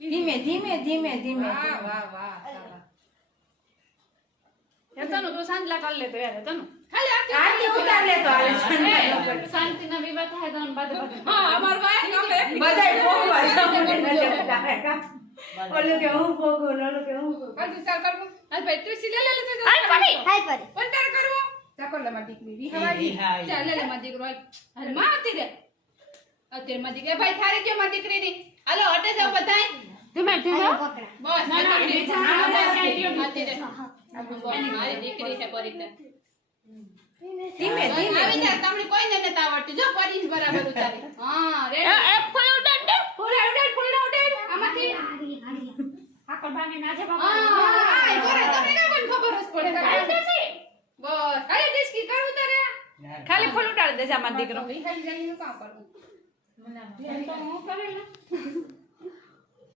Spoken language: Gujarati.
ધીમે ધીમે ધીમે ધીમે વાહ વાહ વાહ તનુ તો સાંજલા કર લે તો યાર તનુ ખાલી આરતી ઉતાર લે તો હાલે શાંતિના વિવાહ થાય તો બાદ હા અમાર ભાઈ ગમે બધાય ભોગવા સામે નજર તારે કા ઓલું કે હું ભોગું ઓલું કે હું ભોગું કાલ વિચાર કરવો હાલ ભાઈ તું સિલે લે લે હાલ પડી પણ તાર કરવો ચાકોર લે માં દીકરી વિહાવી ચાલ લે માં દીકરો હાલ માં આતી રે અત્યારે માં દીકરી ભાઈ થારી ગયો માં દીકરી ની હાલો હટે જાવ બધાય ધીમે ધીમે બસ આતી રે મારી દીકરી છે પરીક્ષા ધીમે ધીમે આવી જા તમને કોઈ નથી આવડતું જો પરીક્ષ બરાબર ઉતારી હા રેડી એ ફૂલ ઉડાડ દે ફૂલ ઉડાડ આમાંથી આકર બાને નાજે હા હા કરે તમને ના મને ખબર જ પડે બસ અરે દેશકી કર ઉતારે ખાલી ફૂલ ઉડાડ દે જા માર દીકરો ખાલી જઈને કામ કરવું મને તો હું કરેલા